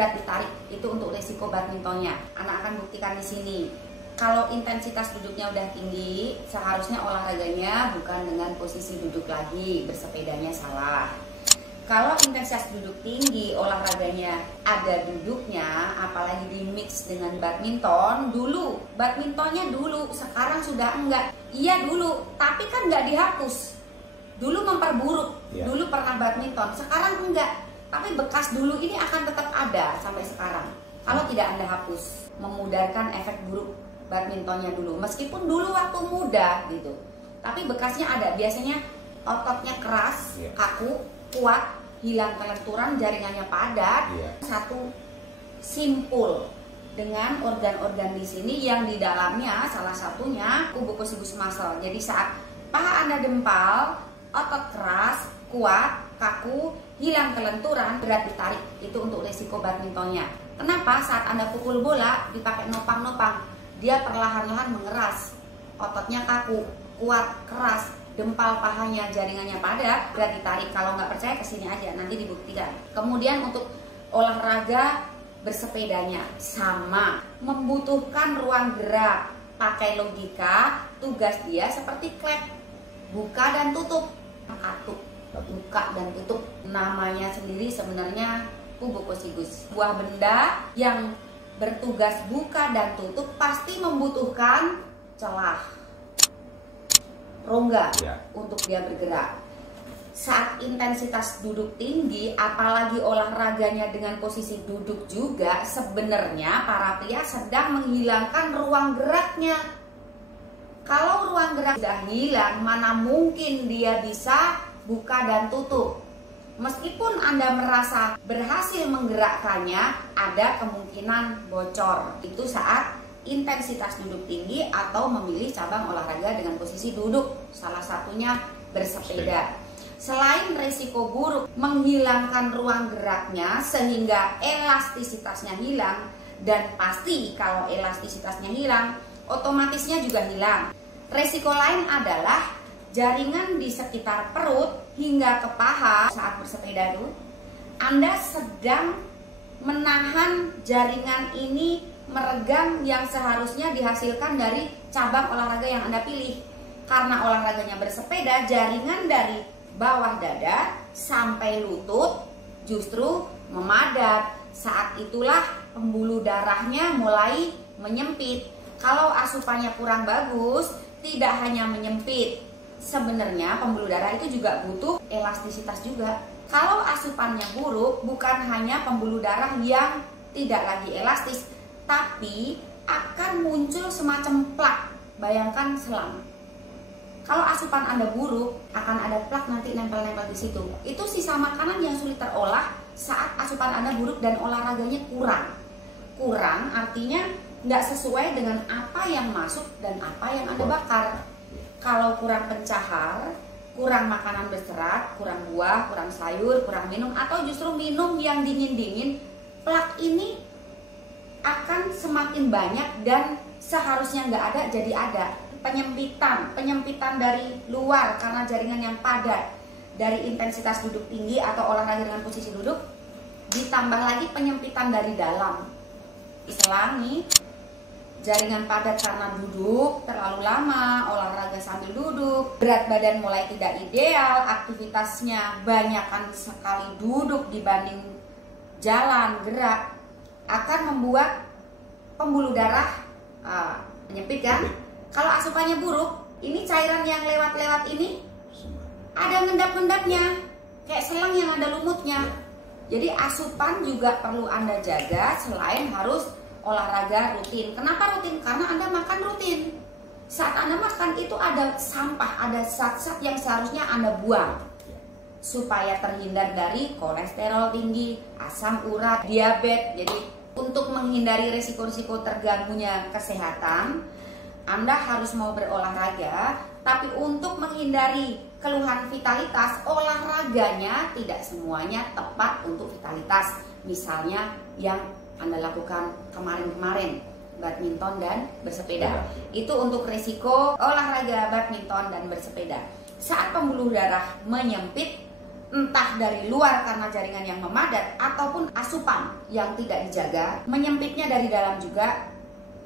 berat ditarik. Itu untuk resiko badmintonnya. Anak akan buktikan di sini. Kalau intensitas duduknya udah tinggi, seharusnya olahraganya bukan dengan posisi duduk lagi, bersepedanya salah. Kalau intensitas duduk tinggi, olahraganya ada duduknya, apalagi di mix dengan badminton, dulu, badmintonnya dulu, sekarang sudah enggak. Iya dulu, tapi kan enggak dihapus. Dulu memperburuk, dulu pernah badminton, sekarang enggak. Tapi bekas dulu ini akan tetap ada sampai sekarang. Kalau tidak Anda hapus, memudarkan efek buruk badmintonnya dulu. Meskipun dulu waktu muda gitu, tapi bekasnya ada. Biasanya ototnya keras, kaku, kuat, hilang kelenturan, jaringannya padat, satu simpul dengan organ-organ di sini yang di dalamnya salah satunya cubococcygous muscle. Jadi saat paha Anda dempal, otot keras, kuat, kaku, hilang kelenturan, berat ditarik. Itu untuk resiko badmintonnya. Kenapa? Saat Anda pukul bola dipakai nopang-nopang, dia perlahan-lahan mengeras, ototnya kaku, kuat, keras, dempal pahanya, jaringannya padat, berat ditarik. Kalau nggak percaya kesini aja, nanti dibuktikan. Kemudian untuk olahraga bersepedanya sama, membutuhkan ruang gerak. Pakai logika, tugas dia seperti klep, buka dan tutup, katup, buka dan tutup. Namanya sendiri sebenarnya cubococcygous. Sebuah benda yang bertugas buka dan tutup pasti membutuhkan celah, rongga untuk dia bergerak. Saat intensitas duduk tinggi, apalagi olahraganya dengan posisi duduk juga, sebenarnya para pria sedang menghilangkan ruang geraknya. Kalau ruang gerak sudah hilang, mana mungkin dia bisa buka dan tutup. Meskipun Anda merasa berhasil menggerakkannya, ada kemungkinan bocor. Itu saat intensitas duduk tinggi atau memilih cabang olahraga dengan posisi duduk, salah satunya bersepeda. Selain risiko buruk menghilangkan ruang geraknya sehingga elastisitasnya hilang, dan pasti kalau elastisitasnya hilang, otomatisnya juga hilang. Risiko lain adalah jaringan di sekitar perut hingga ke paha. Saat bersepeda itu, Anda sedang menahan jaringan ini meregang yang seharusnya dihasilkan dari cabang olahraga yang Anda pilih. Karena olahraganya bersepeda, jaringan dari bawah dada sampai lutut justru memadat. Saat itulah pembuluh darahnya mulai menyempit. Kalau asupannya kurang bagus, tidak hanya menyempit, sebenarnya pembuluh darah itu juga butuh elastisitas juga. Kalau asupannya buruk, bukan hanya pembuluh darah yang tidak lagi elastis, tapi akan muncul semacam plak. Bayangkan selang. Kalau asupan Anda buruk, akan ada plak nanti nempel-nempel di situ. Itu sisa makanan yang sulit terolah saat asupan Anda buruk dan olahraganya kurang. Kurang artinya nggak sesuai dengan apa yang masuk dan apa yang Anda bakar. Kalau kurang pencahar, kurang makanan berserat, kurang buah, kurang sayur, kurang minum, atau justru minum yang dingin-dingin, plak ini akan semakin banyak dan seharusnya nggak ada jadi ada. Penyempitan dari luar karena jaringan yang padat, dari intensitas duduk tinggi atau olahraga dengan posisi duduk, ditambah lagi penyempitan dari dalam. Diselangi, jaringan padat karena duduk terlalu lama, olahraga sambil duduk, berat badan mulai tidak ideal, aktivitasnya banyakkan sekali duduk dibanding jalan, gerak, akan membuat pembuluh darah menyempit kan? Kalau asupannya buruk, ini cairan yang lewat-lewat ini ada ngendap-ngendapnya, kayak selang yang ada lumutnya. Jadi asupan juga perlu Anda jaga selain harus olahraga rutin. Kenapa rutin? Karena Anda makan rutin. Saat Anda makan itu ada sampah, ada zat-zat yang seharusnya Anda buang supaya terhindar dari kolesterol tinggi, asam urat, diabetes. Jadi untuk menghindari risiko-risiko terganggunya kesehatan, Anda harus mau berolahraga, tapi untuk menghindari keluhan vitalitas, olahraganya tidak semuanya tepat untuk vitalitas. Misalnya yang Anda lakukan kemarin-kemarin, badminton dan bersepeda. Itu untuk risiko olahraga badminton dan bersepeda. Saat pembuluh darah menyempit, entah dari luar karena jaringan yang memadat ataupun asupan yang tidak dijaga. Menyempitnya dari dalam juga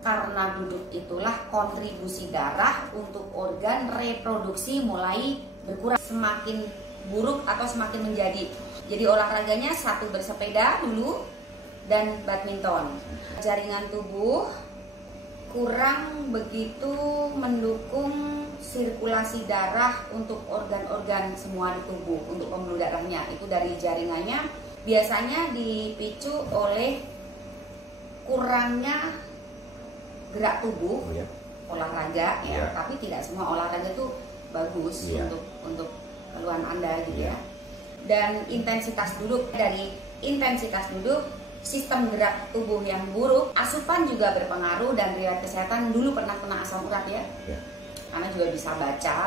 karena duduk itulah kontribusi darah untuk organ reproduksi mulai berkurang, semakin buruk atau semakin menjadi. Jadi olahraganya satu bersepeda dulu dan badminton. Jaringan tubuh kurang begitu mendukung sirkulasi darah untuk organ-organ semua di tubuh, untuk pembuluh darahnya. Itu dari jaringannya biasanya dipicu oleh kurangnya gerak tubuh, olahraga ya. Tapi tidak semua olahraga itu bagus untuk keluhan Anda gitu ya. Dan intensitas duduk, dari intensitas duduk, sistem gerak tubuh yang buruk, asupan juga berpengaruh, dan riwayat kesehatan dulu pernah kena asam urat ya. Karena juga bisa baca,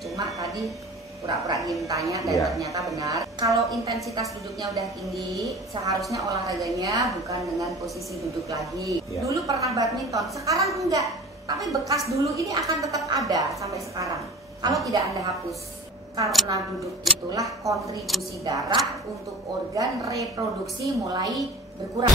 cuma tadi pura-pura diem tanya dan ternyata benar. Kalau intensitas duduknya udah tinggi, seharusnya olahraganya bukan dengan posisi duduk lagi. Dulu pernah badminton, sekarang enggak. Tapi bekas dulu ini akan tetap ada sampai sekarang kalau tidak Anda hapus. Karena duduk itulah kontribusi darah untuk organ reproduksi mulai berkurang.